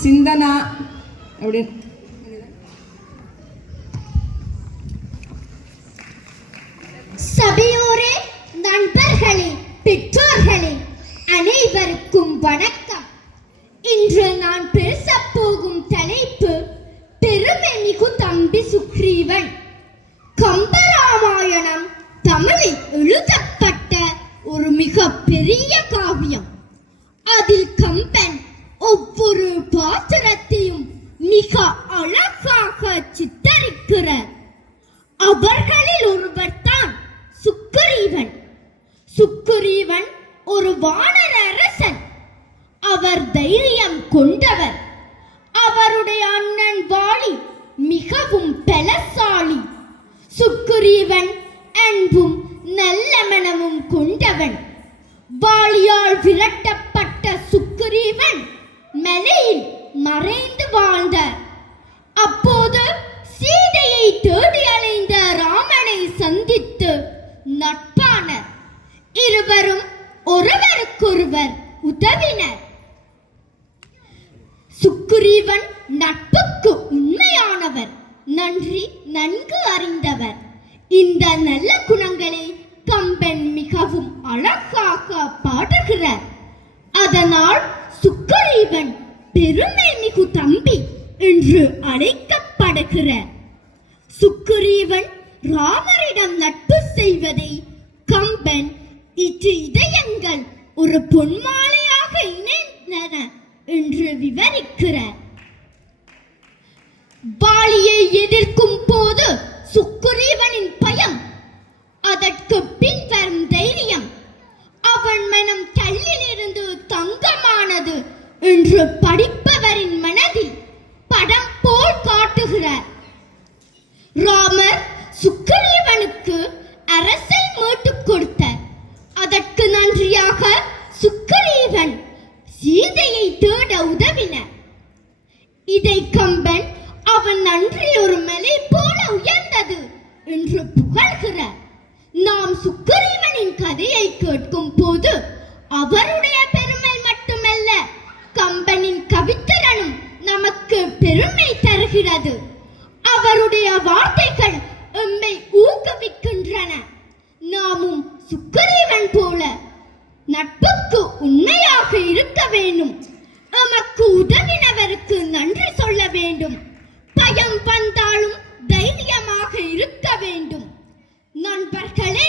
சிந்தனா அப்படின்னு சபையோரே நண்பர்களே பெற்றோர்களே அனைவருக்கும் வணக்கம். இன்று நான் பேச போகும் தலைப்பு பெருமெனிகு தம்பி சுக்ரீவன். கம்பராமாயணம் தமிழில் எழுதப்பட்ட ஒரு மிக பெரிய காவியம். அதில் கம்பன் ஒவ்வொரு பாத்திரத்தையும் மிக அழகாக சித்தரிக்கிறார் அவர்களில் ஒருவர் தான் சுக்கரீவன் சுக்கரீவன் ஒரு வானர அரசன் அவர் தைரியம் கொண்டவர். அவருடைய அண்ணன் வாலி மிகவும் பலசாலி. சுக்குரீவன் அன்பும் நல்ல மனமும் கொண்டவன். வாலியால் விரட்டப்பட்ட சுக்குரீவன் மலையில் மறைந்த சுக்ரீவன் நட்புக்கு உண்மையானவர் நன்றி நன்கு அறிந்தவர். இந்த நல்ல குணங்களை கம்பன் மிகவும் அழகாக பாடுகிறார். அதனால் சுக்கரீவன் பெருமை மிகு தம்பி என்று அழைக்கப்படுகிறார். சுக்கரீவன் ராமரிடம் நட்பு செய்வதை கம்பன் இரு இதயங்கள் ஒரு பொன்மாலையாக இணைந்தன. என்று விவரிக்கிறார் பாலியை எதிர்க்கும் போது சுக்குரீவனின் பயம் அதற்கு பின் வரும் தைரியம் அவன் மனம் கல்லிலிருந்து தங்கமானது என்று படிப்பவரின் மனதில் படம் போல் காட்டுகிறார். ராமர் சுக்கரீவனுக்கு இதை கம்பன் அவன் நன்றி ஒரு மலை போல உயர்ந்தது என்று புகழ்கிறார். நாம் சுக்கரீவனின் கதையை கேட்கும் போது அவருடைய பெருமை மட்டுமல்ல கம்பனின் கவித்திறனும் நமக்கு பெருமை தருகிறது. அவருடைய வார்த்தைகள் எம்மை ஊக்குவிக்கின்றன. நாமும் சுக்கரீவன் போல நட்புக்கு உண்மையாக இருக்க வேண்டும் எமக்கு உதவினவருக்கு நன்றி சொல்ல வேண்டும். பயம் வந்தாலும் தைரியமாக இருக்க வேண்டும். நண்பர்களே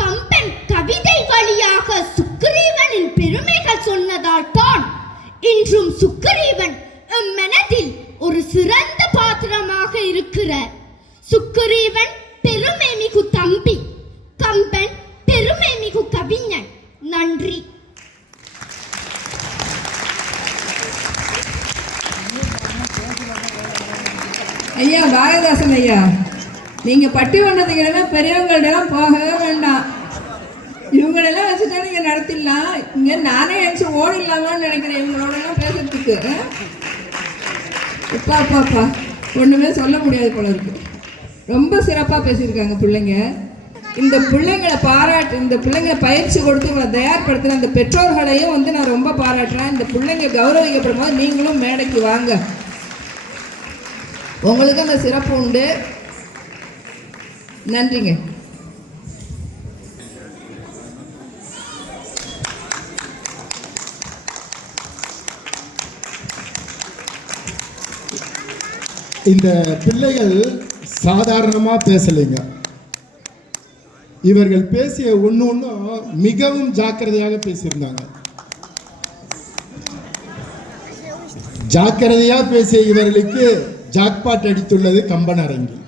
கம்பன் கவிதை வழியாக சுக்கிரீவனின் பெருமைகள் சொன்னதால் தான் இன்றும் சுக்கிரீவன் எம் மனதில் ஒரு சிறந்த பாத்திரமாக இருக்கிறார். சுக்கிரீவன் பெருமை மிகு தம்பி. கம்பன் பெருமை மிகு கவிஞன் நன்றி ஐயா பாரதாசன் ஐயா நீங்க பட்டி வண்ணதுக்கெல்லாம் பெரியவங்கள்டெல்லாம் போகவே வேண்டாம். இவங்களெல்லாம் வச்சுட்டா நீங்க நடத்திடலாம். இங்க நானே எழுச்சி ஓடிடலாமான்னு நினைக்கிறேன். இவங்களோட எல்லாம் பேசுறதுக்கு அப்பா அப்பா அப்பா ஒண்ணுமே சொல்ல முடியாது போல இருக்கு. ரொம்ப சிறப்பா பேசியிருக்காங்க பிள்ளைங்க. இந்த பிள்ளைங்களை பாராட்டு இந்த பிள்ளைங்களை பயிற்சி கொடுத்து இவங்களை தயார்படுத்துகிற அந்த பெற்றோர்களையும் வந்து நான் ரொம்ப பாராட்டுறேன். இந்த பிள்ளைங்க கௌரவிக்கப்படும் போது நீங்களும் மேடைக்கு வாங்க. உங்களுக்கு அந்த சிறப்பு உண்டு. நன்றிங்க. இந்த பிள்ளைகள் சாதாரணமாக பேசலைங்க. இவர்கள் பேசிய ஒன்று ஒன்றும் மிகவும் ஜாக்கிரதையாக பேசியிருந்தாங்க. ஜாக்கிரதையாக பேசிய இவர்களுக்கு ஜாக்பாட் அடித்துள்ளது கம்பன் அரங்கி.